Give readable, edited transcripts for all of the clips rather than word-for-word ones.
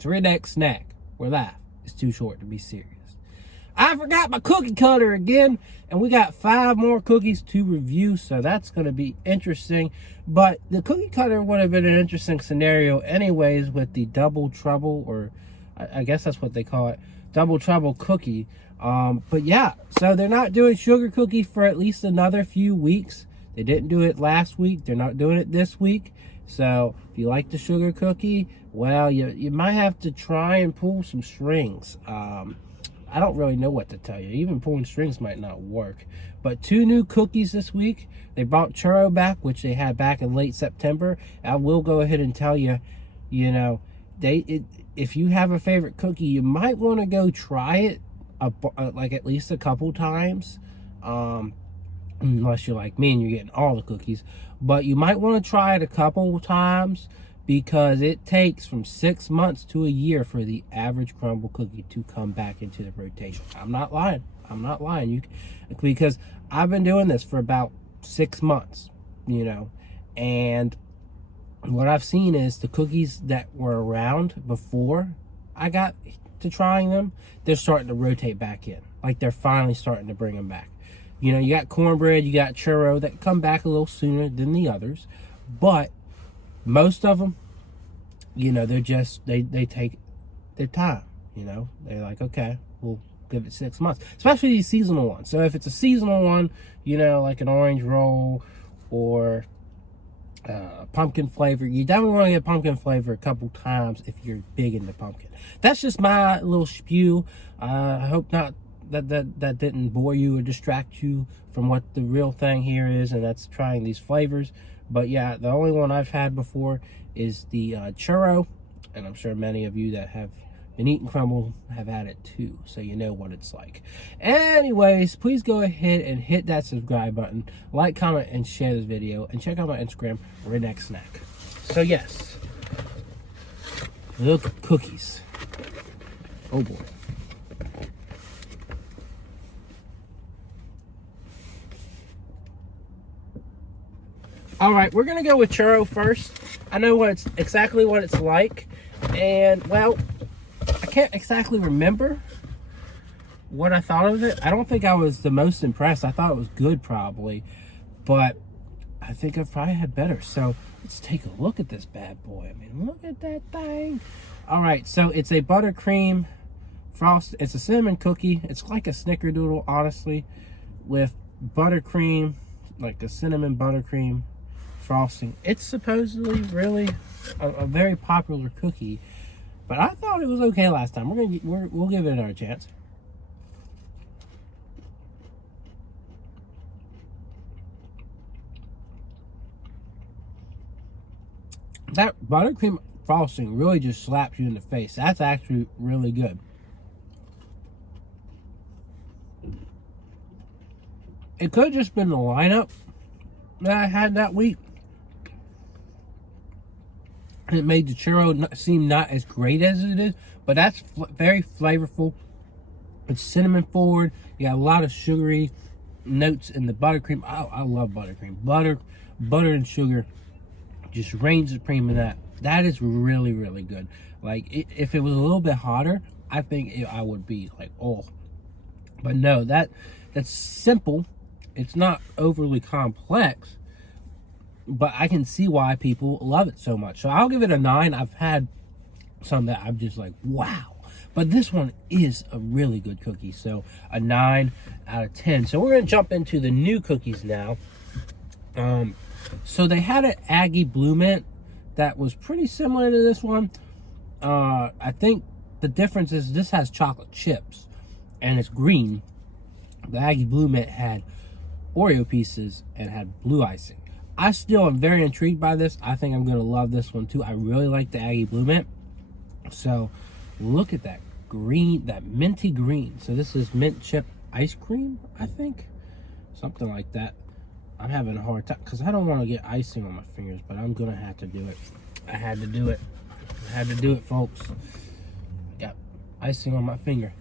It's a Redneck snack where life is too short to be serious. I forgot my cookie cutter again, and we got 5 more cookies to review, so that's going to be interesting. But the cookie cutter would have been an interesting scenario anyways with the double trouble, or I guess that's what they call it, double trouble cookie. But yeah, so they're not doing sugar cookie for at least another few weeks. They didn't do it last week. They're not doing it this week. So if you like the sugar cookie, well, you might have to try and pull some strings. I don't really know what to tell you. Even pulling strings might not work. But 2 new cookies this week. They brought Churro back, which they had back in late September. I will go ahead and tell you, you know, if you have a favorite cookie, you might want to go try it like at least a couple times. Unless you're like me and you're getting all the cookies. But you might want to try it a couple times, because it takes from 6 months to a year for the average Crumbl cookie to come back into the rotation. I'm not lying. I'm not lying. Because I've been doing this for about 6 months, you know, and what I've seen is the cookies that were around before I got to trying them, they're starting to rotate back in. Like they're finally starting to bring them back. You know, you got cornbread, you got churro that come back a little sooner than the others, but most of them, you know, they're just, they take their time, you know. They're like, okay, we'll give it 6 months, especially these seasonal ones. So if it's a seasonal one, you know, like an orange roll or pumpkin flavor, you definitely want to get pumpkin flavor a couple times if you're big into pumpkin. That's just my little spew. I hope not that didn't bore you or distract you from what the real thing here is, and that's trying these flavors. But yeah, the only one I've had before is the churro, and I'm sure many of you that have been eating Crumbl have had it too, so you know what it's like. Anyways, please go ahead and hit that subscribe button, like, comment, and share this video, and check out my Instagram, Redneck Snack. So yes, look, cookies. Oh boy. All right, we're gonna go with churro first. I know exactly what it's like, and well, I can't exactly remember what I thought of it. I don't think I was the most impressed. I thought it was good probably, but I think I probably had better. So let's take a look at this bad boy. I mean, look at that thing. All right, so it's a buttercream frost. It's a cinnamon cookie. It's like a snickerdoodle, honestly, with buttercream, like a cinnamon buttercream frosting. It's supposedly really a very popular cookie, but I thought it was okay last time. We'll give it another chance. That buttercream frosting really just slaps you in the face. That's actually really good. It could have just been the lineup that I had that week. It made the churro seem not as great as it is, but that's very flavorful. It's cinnamon forward. You got a lot of sugary notes in the buttercream. I love buttercream. Butter and sugar just reigns supreme in that. That is really, really good. Like, if it was a little bit hotter, I think I would be like, oh. But no, that's simple. It's not overly complex, but I can see why people love it so much. So I'll give it a 9. I've had some that I'm just like, wow. But this one is a really good cookie. So a 9 out of 10. So we're going to jump into the new cookies now. So they had an Aggie Blue Mint that was pretty similar to this one. I think the difference is this has chocolate chips and it's green. The Aggie Blue Mint had Oreo pieces and had blue icing. I still am very intrigued by this. I think I'm going to love this one too. I really like the Aggie Blue Mint. So look at that green, that minty green. So this is mint chip ice cream, I think. Something like that. I'm having a hard time because I don't want to get icing on my fingers, but I'm going to have to do it. I had to do it. I had to do it, folks. Got icing on my finger.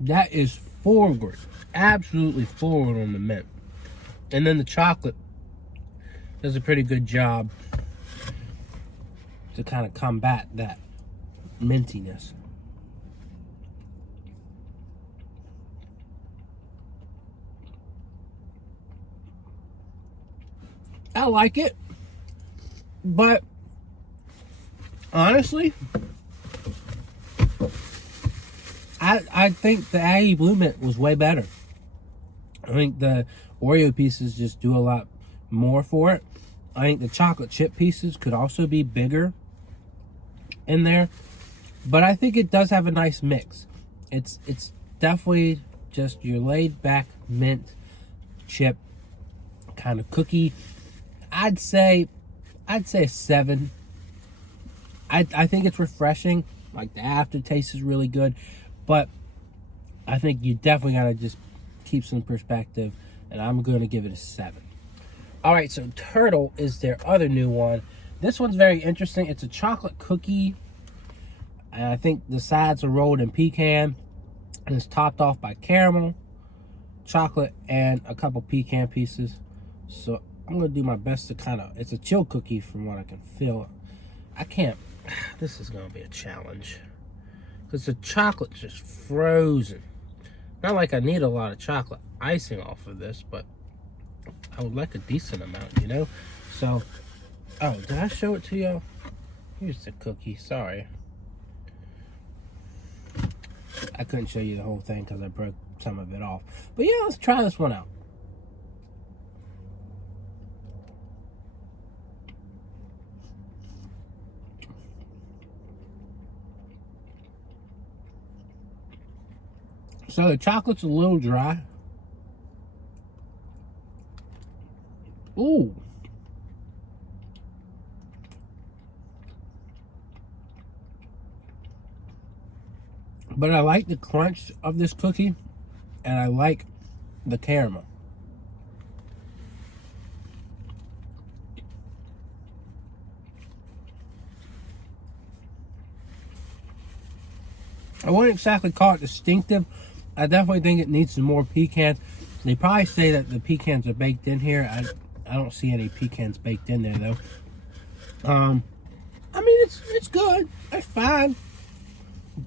That is forward. absolutely forward on the mint. And then the chocolate does a pretty good job to kind of combat that mintiness. I like it, but honestly, I think the Aggie Blue Mint was way better. I think the Oreo pieces just do a lot more for it. I think the chocolate chip pieces could also be bigger in there, but I think it does have a nice mix. It's definitely just your laid back mint chip kind of cookie. I'd say a 7. I think it's refreshing. Like, the aftertaste is really good, but I think you definitely gotta just keep some perspective, and I'm going to give it a 7. All right, so Turtle is their other new one. This one's very interesting. It's a chocolate cookie, and I think the sides are rolled in pecan, and it's topped off by caramel, chocolate, and a couple pecan pieces. So I'm going to do my best to kind of, it's a chill cookie from what I can feel. I can't, this is going to be a challenge, because the chocolate's just frozen. Not like I need a lot of chocolate icing off of this, but I would like a decent amount, you know? So, oh, did I show it to y'all? Here's the cookie, sorry. I couldn't show you the whole thing because I broke some of it off. But yeah, let's try this one out. So the chocolate's a little dry. Ooh. But I like the crunch of this cookie, and I like the caramel. I wouldn't exactly call it distinctive. I definitely think it needs some more pecans. They probably say that the pecans are baked in here. I don't see any pecans baked in there though. I mean, it's good. It's fine.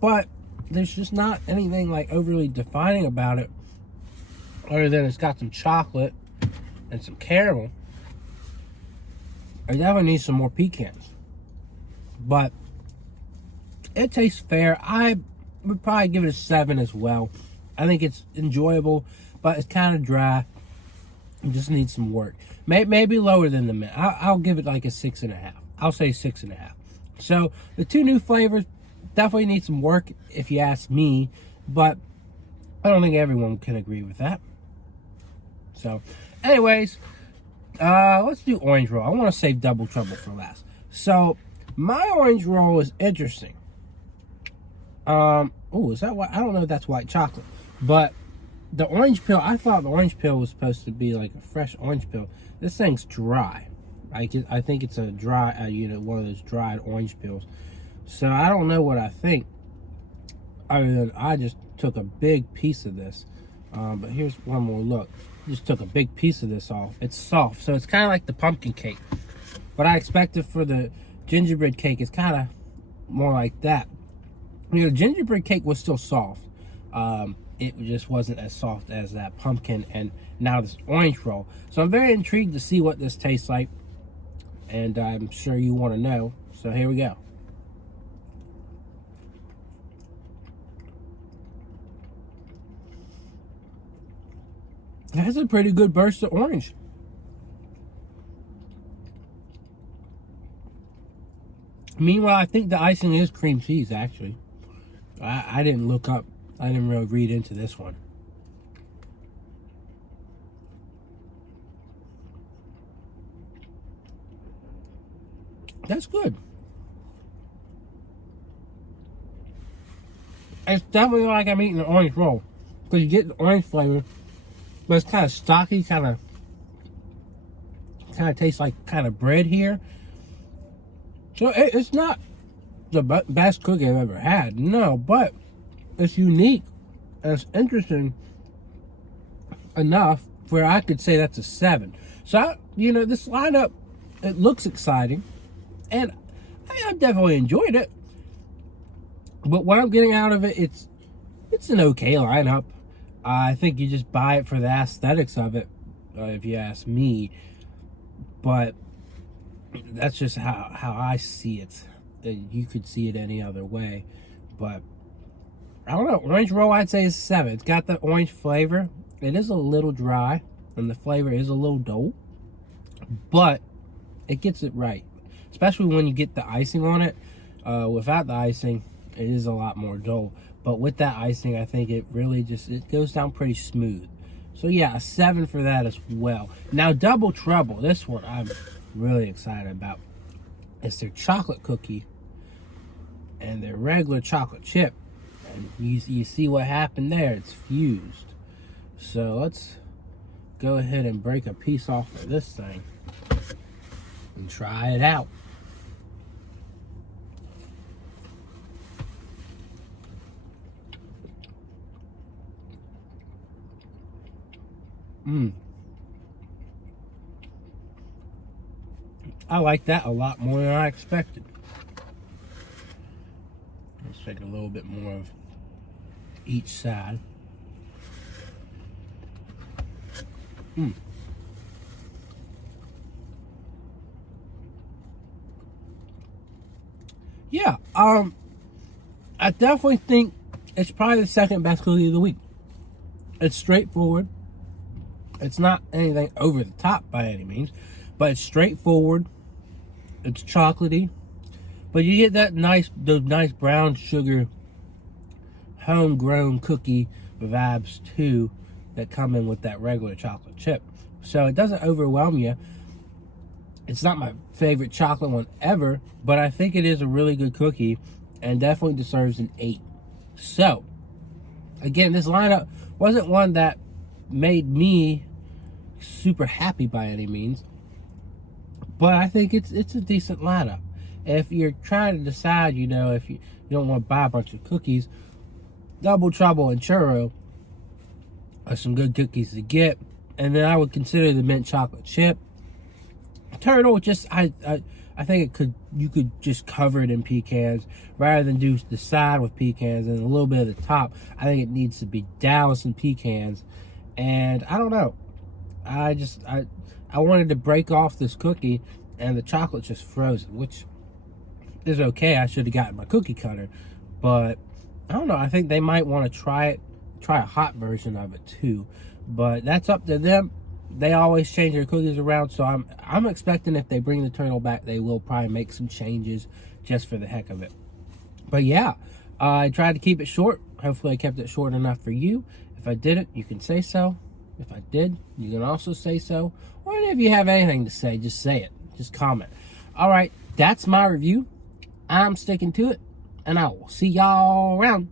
But there's just not anything like overly defining about it, other than it's got some chocolate and some caramel. I definitely need some more pecans. But it tastes fair. I would probably give it a 7 as well. I think it's enjoyable, but it's kind of dry. It just needs some work. Maybe lower than the mint. I'll give it like a 6.5. I'll say 6.5. So the two new flavors definitely need some work, if you ask me, but I don't think everyone can agree with that. So, anyways, let's do orange roll. I want to save Double Trouble for last. So my orange roll is interesting. Oh, is that white? I don't know if that's white chocolate, but the orange peel, I thought the orange peel was supposed to be like a fresh orange peel. This thing's dry. I think it's a dry, one of those dried orange peels. So I don't know what I think, other than I just took a big piece of this. But here's one more look. Just took a big piece of this off. It's soft, so it's kind of like the pumpkin cake. But I expected for the gingerbread cake, it's kind of more like that. The gingerbread cake was still soft. It just wasn't as soft as that pumpkin and now this orange roll. So I'm very intrigued to see what this tastes like, and I'm sure you want to know. So here we go. That's a pretty good burst of orange. Meanwhile, I think the icing is cream cheese, actually. I didn't look up. I didn't really read into this one. That's good. It's definitely like I'm eating an orange roll, because you get the orange flavor, but it's kind of stocky, kind of tastes like kind of bread here. So it's not the best cookie I've ever had, no, but it's unique and it's interesting enough where I could say that's a 7. So, this lineup, it looks exciting, and I definitely enjoyed it. But what I'm getting out of it, it's an okay lineup. I think you just buy it for the aesthetics of it, if you ask me. But that's just how I see it. You could see it any other way. But I don't know. Orange roll, I'd say, is 7. It's got the orange flavor. It is a little dry, and the flavor is a little dull. But it gets it right, especially when you get the icing on it. Without the icing, it is a lot more dull. But with that icing, I think it really it goes down pretty smooth. So yeah, a 7 for that as well. Now, Double Trouble, this one I'm really excited about. It's their chocolate cookie and their regular chocolate chip. And you see what happened there. It's fused. So let's go ahead and break a piece off of this thing and try it out. I like that a lot more than I expected. Let's take a little bit more of each side. Yeah, I definitely think it's probably the second best cookie of the week. It's straightforward. It's not anything over the top by any means, but it's straightforward. It's chocolatey, but you get those nice brown sugar, homegrown cookie vibes too that come in with that regular chocolate chip. So it doesn't overwhelm you. It's not my favorite chocolate one ever, but I think it is a really good cookie and definitely deserves an 8. So, again, this lineup wasn't one that made me super happy by any means, but I think it's a decent lineup. If you're trying to decide, if you don't want to buy a bunch of cookies, Double Trouble and Churro are some good cookies to get. And then I would consider the mint chocolate chip. Turtle, I think you could just cover it in pecans rather than do the side with pecans and a little bit of the top. I think it needs to be down with some pecans. And I don't know. I wanted to break off this cookie and the chocolate just frozen, which is okay. I should have gotten my cookie cutter, but I don't know. I think they might want to try a hot version of it too, but that's up to them. They always change their cookies around, so I'm expecting if they bring the turtle back, they will probably make some changes just for the heck of it. But yeah, I tried to keep it short. Hopefully I kept it short enough for you. If I didn't, you can say so. If I did, you can also say so. Or if you have anything to say, just say it. Just comment. All right, that's my review. I'm sticking to it, and I will see y'all around.